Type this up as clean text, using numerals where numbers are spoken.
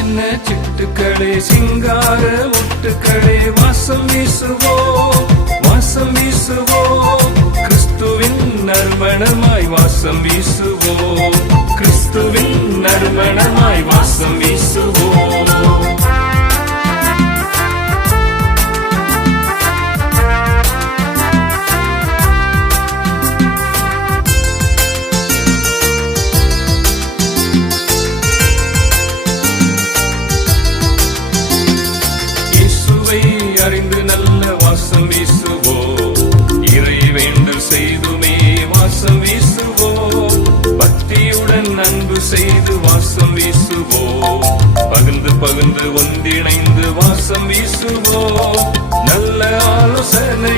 சின்ன சிட்டுக்களே சிங்கார முட்டுக்களே வாசம் வீசுவோம் வாசம் வீசுவோம் கிறிஸ்துவின் நறுமணமாய் வாசம் வீசுவோம் கிறிஸ்துவின் நறுமணமாய் வாசம் வீசுவோம் அறிந்து நல்ல வாசம் வீசுவோம் இறை வேண்டல் செய்துமே வாசம் வீசுவோம் பக்தியுடன் அன்பு செய்து வாசம் வீசுவோம் பகிர்ந்து பகிர்ந்து ஒன்றிணைந்து வாசம் வீசுவோம் நல்ல ஆலோசனை